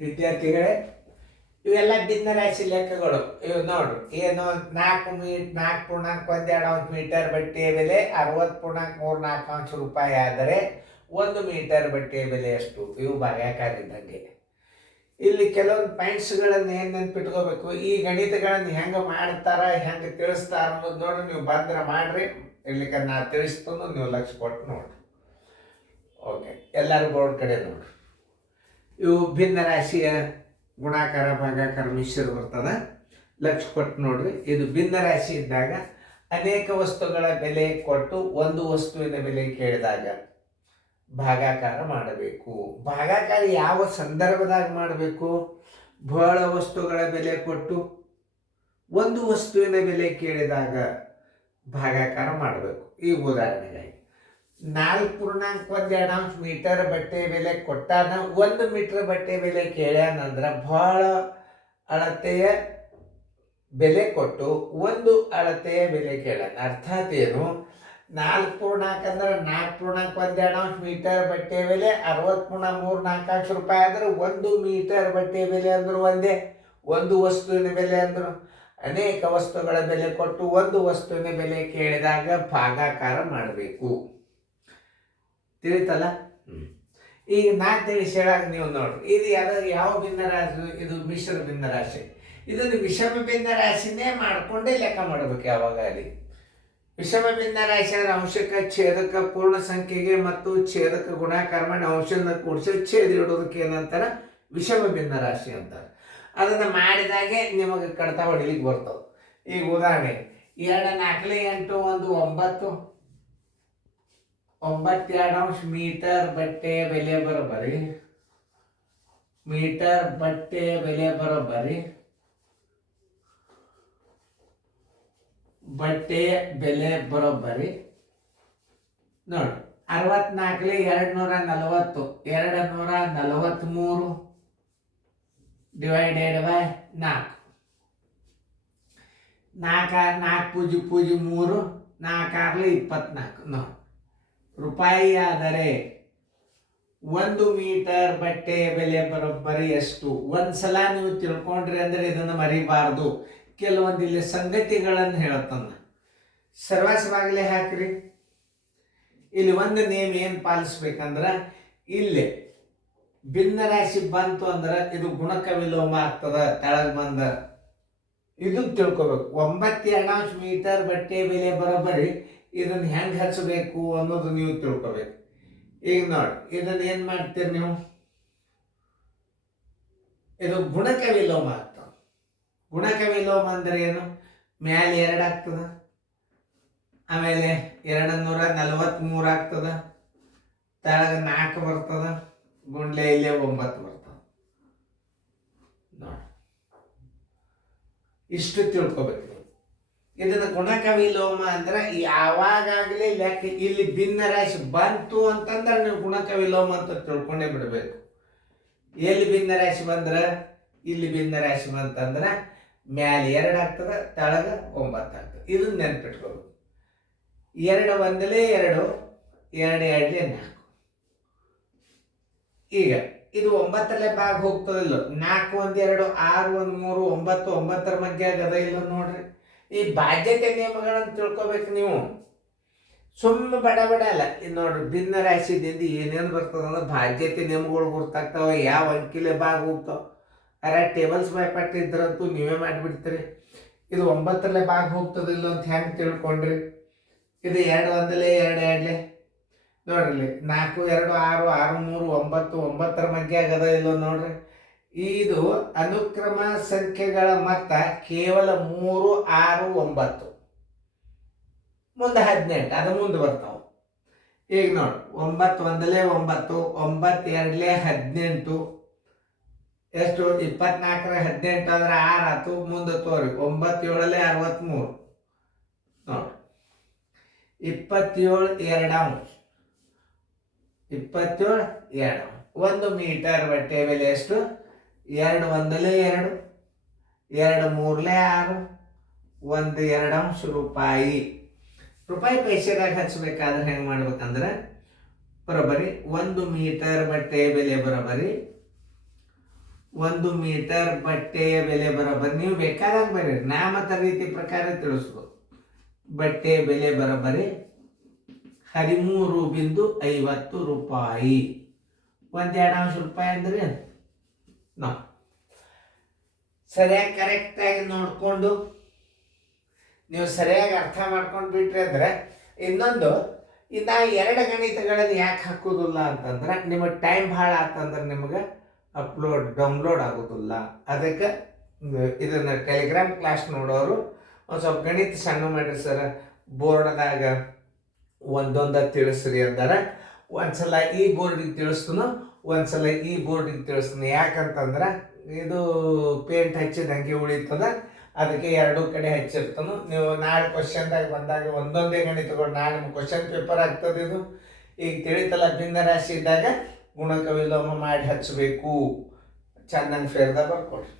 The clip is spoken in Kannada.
ವಿದ್ಯಾರ್ಥಿಗಳೇ, ಇವೆಲ್ಲ ಭಿನ್ನರಾಶಿ ಲೆಕ್ಕಗಳು. ಇವು ನೋಡ್ರಿ, ಏನು 4.1 ಮೀಟರ್ ಬಟ್ಟೆಯ ಬೆಲೆ 60.34 ರೂಪಾಯಿ ಆದರೆ 1 ಮೀಟರ್ ಬಟ್ಟೆಯ ಬೆಲೆ ಎಷ್ಟು? ಇವು ಭಾಗಾಕಾರ ಇದ್ದಂಗೆ. ಇಲ್ಲಿ ಕೆಲವೊಂದು ಪಾಯಿಂಟ್ಸ್ಗಳನ್ನು ಏನು ನೆನ್ಪಿಟ್ಕೋಬೇಕು, ಈ ಗಣಿತಗಳನ್ನು ಹೆಂಗೆ ಮಾಡ್ತಾರ, ಹೆಂಗೆ ತಿಳಿಸ್ತಾರ ಅನ್ನೋದು ನೋಡ್ರಿ. ನೀವು ಬಂದ್ರೆ ಮಾಡ್ರಿ, ಇರ್ಲಿಕ್ಕೆ ನಾ ತಿಳಿಸ್ತಾನು, ನೀವು ಲಕ್ಷ್ಯ ಕೊಟ್ಟು ನೋಡ್ರಿ. ಓಕೆ, ಎಲ್ಲರೂ ಬೋರ್ಡ್ ಕಡೆ ನೋಡ್ರಿ. ಇವು ಭಿನ್ನ ರಾಶಿಯ ಗುಣಾಕಾರ ಭಾಗಾಕಾರ ಮಿಶ್ರ ಬರ್ತದ. ಲಕ್ಷ್ಯ ಕೊಟ್ಟು ನೋಡ್ರಿ. ಇದು ಭಿನ್ನ ರಾಶಿ ಇದ್ದಾಗ ಅನೇಕ ವಸ್ತುಗಳ ಬೆಲೆ ಕೊಟ್ಟು ಒಂದು ವಸ್ತುವಿನ ಬೆಲೆ ಕೇಳಿದಾಗ ಭಾಗಾಕಾರ ಮಾಡಬೇಕು. ಭಾಗಾಕಾರ ಯಾವ ಸಂದರ್ಭದಾಗ ಮಾಡಬೇಕು? ಬಹಳ ವಸ್ತುಗಳ ಬೆಲೆ ಕೊಟ್ಟು ಒಂದು ವಸ್ತುವಿನ ಬೆಲೆ ಕೇಳಿದಾಗ ಭಾಗಾಕಾರ ಮಾಡಬೇಕು. ಈ ಉದಾಹರಣೆಗಾಗಿ 4.1 ಮೀಟರ್ ಬಟ್ಟೆ ಬೆಲೆ ಕೊಟ್ಟಾನ, 1 ಮೀಟರ್ ಬಟ್ಟೆ ಬೆಲೆ ಕೇಳ್ಯಾನಂದ್ರೆ ಬಹಳ ಅಳತೆಯ ಬೆಲೆ ಕೊಟ್ಟು ಒಂದು ಅಳತೆಯ ಬೆಲೆ ಕೇಳ್ಯಾನ. ಅರ್ಥಾತ್ ಏನು? 4.4 ಅಂದ್ರೆ 4.1 ಮೀಟರ್ ಬಟ್ಟೆ ಬೆಲೆ 60.34 ರೂಪಾಯಿ ಆದ್ರೆ 1 ಮೀಟರ್ ಬಟ್ಟೆ ಬೆಲೆ ಅಂದ್ರು ಒಂದೇ. ಒಂದು ವಸ್ತುವಿನ ಬೆಲೆ ಅಂದ್ರು. ಅನೇಕ ವಸ್ತುಗಳ ಬೆಲೆ ಕೊಟ್ಟು ಒಂದು ವಸ್ತುವಿನ ಬೆಲೆ ಕೇಳಿದಾಗ ಭಾಗಾಕಾರ ಮಾಡಬೇಕು. ತಿಳಿತಲ್ಲ? ಈಗ ನಾ ತಿಳಿಸಿ ಹೇಳಾಗ ನೀವು ನೋಡ್ರಿ, ಇದು ಯಾವ ಭಿನ್ನ ರಾಶಿ? ಇದು ಮಿಶ್ರ ಭಿನ್ನ ರಾಶಿ. ಇದನ್ನು ವಿಷಮ ಭಿನ್ನ ರಾಶಿನೇ ಮಾಡಿಕೊಂಡೇ ಲೆಕ್ಕ ಮಾಡಬೇಕು. ಯಾವಾಗ ಅಲ್ಲಿ ವಿಷಮ ಭಿನ್ನ ರಾಶಿ ಅಂದ್ರೆ ಅಂಶಕ ಛೇದಕ ಪೂರ್ಣ ಸಂಖ್ಯೆಗೆ ಮತ್ತು ಛೇದಕ ಗುಣಾಕಾರ ಮಾಡಿ ಅಂಶನ ಕೂಡಿಸಿ ಛೇದ ಇಡೋದಕ್ಕೆ ಏನಂತಾರ? ವಿಷಮ ಭಿನ್ನ ರಾಶಿ ಅಂತಾರೆ. ಅದನ್ನು ಮಾಡಿದಾಗೆ ನಿಮಗೆ ಕಡತ ಹೊಡಿಲಿಕ್ಕೆ ಬರ್ತವೆ. ಈಗ ಉದಾಹರಣೆ 2 4 8 1 9 92 ಮೀಟರ್ ಬಟ್ಟೆಯ ಬೆಲೆ ಬರೋಬ್ಬರಿ ಮೀಟರ್ ಬಟ್ಟೆಯ ಬೆಲೆ ಬರೋಬ್ಬರಿ ಬಟ್ಟೆಯ ಬೆಲೆ ಬರೋಬ್ಬರಿ ನೋಡಿ 64 240 243 ಡಿವೈಡೆಡ್ ಬೈ 4 4 ಪೂಜಿ 3 4 24 ನೋಡಿ ರೂಪಾಯಿ ಆದರೆ 1 ಮೀಟರ್ ಬಟ್ಟೆಯ ಬೆಲೆ ಬರೋಬ್ಬರಿ ಎಷ್ಟು? ಒಂದ್ಸಲ ನೀವು ತಿಳ್ಕೊಂಡ್ರಿ ಅಂದ್ರೆ ಇದನ್ನು ಮರಿಬಾರ್ದು. ಕೆಲವೊಂದು ಇಲ್ಲಿ ಸಂಗತಿಗಳನ್ನು ಹೇಳತ್ತನ್ನ ಸರ್ವಾಸವಾಗಲೇ ಹಾಕ್ರಿ. ಇಲ್ಲಿ ಒಂದು ನೇಮ್ ಏನು ಪಾಲಿಸ್ಬೇಕಂದ್ರೆ, ಇಲ್ಲಿ ಭಿನ್ನ ರಾಶಿ ಬಂತು ಅಂದ್ರೆ ಇದು ಗುಣಕ ವಿಲೋಮ ಆಗ್ತದ. ತೆಳಗ್ ಬಂದ ಇದನ್ನು ತಿಳ್ಕೊಬೇಕು. 92 ಮೀಟರ್ ಬಟ್ಟೆ ಬೆಲೆ ಬರೋಬ್ಬರಿ ಇದನ್ನು ಹೆಂಗೆ ಹಚ್ಚಬೇಕು ಅನ್ನೋದು ನೀವು ತಿಳ್ಕೊಬೇಕು. ಈಗ ನೋಡಿ, ಇದನ್ನು ಏನು ಮಾಡ್ತೀರಿ ನೀವು? ಇದು ಗುಣಕ ವಿಲೋಮ ಆಗ್ತದೆ. ಗುಣಕ ವಿಲೋಮ ಅಂದ್ರೆ ಏನು? ಮ್ಯಾಲೆ 2 ಆಗ್ತದ, ಆಮೇಲೆ 243 ಆಗ್ತದ, ತೆಳಗ 4 ಬರ್ತದ, ಗುಂಡ್ಲೆ ಇಲ್ಲೇ 9 ಬರ್ತದ. ನೋಡಿ, ಇಷ್ಟು ತಿಳ್ಕೊಬೇಕು. ಇದನ್ನು ಗುಣಕ ವಿಲೋಮ ಅಂದ್ರೆ ಯಾವಾಗಲೇ ಲೆಕ್ಕ ಇಲ್ಲಿ ಭಿನ್ನ ರಾಶಿ ಬಂತು ಅಂತಂದ್ರೆ ನೀವು ಗುಣಕ ವಿಲೋಮ ಅಂತ ತಿಳ್ಕೊಂಡೇ ಬಿಡಬೇಕು. ಎಲ್ಲಿ ಭಿನ್ನ ರಾಶಿ ಬಂದ್ರೆ, ಇಲ್ಲಿ ಭಿನ್ನ ರಾಶಿ ಬಂತಂದ್ರೆ ಮ್ಯಾಲೆ 2 ಆಗ್ತದ, ತೆಳಗ 9 ಆಗ್ತದೆ. ಇದನ್ನ ನೆನ್ಪಿಟ್ಕೋಬೇಕು. 2 ಒಂದಲೇ 2, 2 2 4. ಈಗ ಇದು 9ರಲ್ಲೇ ಭಾಗ ಹೋಗ್ತದಿಲ್ಲ. 4 1 2 6 1 3 9 9ರ ಮಧ್ಯ ಗದ ಇಲ್ಲ ನೋಡ್ರಿ. ಈ ಬಾಧ್ಯತೆ ನಿಯಮಗಳನ್ನು ತಿಳ್ಕೊಬೇಕು ನೀವು. ಸುಮ್ಮನೆ ಬಡ ಅಲ್ಲ. ಇದು ನೋಡ್ರಿ, ಭಿನ್ನ ರಾಶಿದಿಂದ ಏನೇನು ಬರ್ತದಂದ್ರೆ ಬಾಧ್ಯತೆ ನಿಯಮಗಳು ಗೊತ್ತಾಗ್ತಾವ. ಯಾವ ಅಂಕಿಲೆ ಭಾಗ ಹೋಗ್ತಾವ. ಟೇಬಲ್ಸ್ ಬೈಪಾಟ್ ಇದ್ರಂತೂ ನೀವೇ ಮಾಡಿಬಿಡ್ತೀರಿ. ಇದು 9ರಲ್ಲೇ ಭಾಗ ಹೋಗ್ತದಿಲ್ಲ ಅಂತ ಹೆಂಗೆ ತಿಳ್ಕೊಂಡ್ರಿ? ಇದು 2 ಒಂದಲೇ 2 2 ನೋಡ್ರಿ. 4 2 6 6 3 9 9ರ ಮಧ್ಯ ಆಗದ ಇಲ್ಲ ನೋಡ್ರಿ. ಇದು ಅನುಕ್ರಮ ಸಂಖ್ಯೆಗಳ ಮೊತ್ತ ಕೇವಲ 3 6 9 ಮುಂದೆ 18 ಅದು ಮುಂದೆ ಬರ್ತಾವ. ಈಗ ನೋಡಿ, 9 ಒಂದಲೇ 9 9 2ಲೇ 18 ಎಷ್ಟು? 24ರ 18 ಅಂದ್ರೆ 6 ಆಯ್ತು. ಮುಂದೆ ತೋರಿ 9 7ಲೇ 63 ನೋಡಿ. 27 2 27 2. 1 ಮೀಟರ್ ಬಟ್ಟೆ ಬೆಲೆ ಎಷ್ಟು? 2 ಒಂದಲೇ 2, 2 3ಲೇ 6, 1 2 ರೂಪಾಯಿ. ರೂಪಾಯಿ ಪೈಸೆದಾಗ ಹಚ್ಚಬೇಕಾದ್ರೆ ಹೆಂಗೆ ಮಾಡ್ಬೇಕಂದ್ರೆ ಬರೋಬ್ಬರಿ 1 ಮೀಟರ್ ಬಟ್ಟೆ ಬೆಲೆ ಬರೋಬ್ಬರಿ 1 ಮೀಟರ್ ಬಟ್ಟೆಯ ಬೆಲೆ ಬರೋಬ್ಬರಿ. ನೀವು ಬೇಕಾದಾಗ ಬರೀರಿ, ನಾಮತ ರೀತಿ ಪ್ರಕಾರ ತಿಳಿಸ್ಬೋದು. ಬಟ್ಟೆಯ ಬೆಲೆ ಬರೋಬ್ಬರಿ 13.50 ರೂಪಾಯಿ. 1.2 ರೂಪಾಯಿ ಅಂದ್ರೆ ನಾವು ಸರಿಯಾಗಿ ಕರೆಕ್ಟಾಗಿ ನೋಡಿಕೊಂಡು ನೀವು ಸರಿಯಾಗಿ ಅರ್ಥ ಮಾಡ್ಕೊಂಡು ಬಿಟ್ರಿ ಅಂದ್ರೆ ಇನ್ನೊಂದು ಇನ್ನು 2 ಗಣಿತಗಳನ್ನು ಯಾಕೆ ಹಾಕೋದಿಲ್ಲ ಅಂತಂದ್ರೆ ನಿಮಗೆ ಟೈಮ್ ಭಾಳ ಆತಂದ್ರೆ ನಿಮಗೆ ಡೌನ್ಲೋಡ್ ಆಗೋದಿಲ್ಲ. ಅದಕ್ಕೆ ಇದನ್ನು ಟೆಲಿಗ್ರಾಮ್ ಕ್ಲಾಸ್ ನೋಡೋರು ಒಂದು ಸ್ವಲ್ಪ ಗಣಿತ ಸಣ್ಣ ಮಾಡಿರಿ ಸರ್, ಬೋರ್ಡ್ದಾಗ ಒಂದೊಂದ ತಿಳಿಸ್ರಿ ಅಂತಾರೆ. ಒಂದ್ಸಲ ಈ ಬೋರ್ಡಿಗೆ ತಿಳಿಸ್ತಾನು, ಒಂದ್ಸಲ ಈ ಬೋರ್ಡಿಗೆ ತಿಳಿಸ್ತಾನೆ. ಯಾಕಂತಂದ್ರೆ ಇದು ಪೇಂಟ್ ಹಚ್ಚಿದ ಹಂಗೆ ಉಳಿತದ, ಅದಕ್ಕೆ 2 ಕಡೆ ಹಚ್ಚಿರ್ತಾನು. ನೀವು ನಾಳೆ ಕ್ವಶನ್ದಾಗ ಬಂದಾಗ ಒಂದೊಂದೇ ಗಣಿತಗಳು ನಾಳೆ ನಿಮ್ಗೆ ಕ್ವಶನ್ ಪೇಪರ್ ಆಗ್ತದೆ. ಇದು ಈಗ ತಿಳಿತಲ್ಲ, ಭಿನ್ನ ರಾಶಿ ಇದ್ದಾಗ ಗುಣಕ ವಿಲೋಮ ಮಾಡಿ ಹಚ್ಚಬೇಕು. ಚಂದಂಗೆ ಫೇರ್ದಾಗ ಬರ್ಕೊಡ್ರಿ.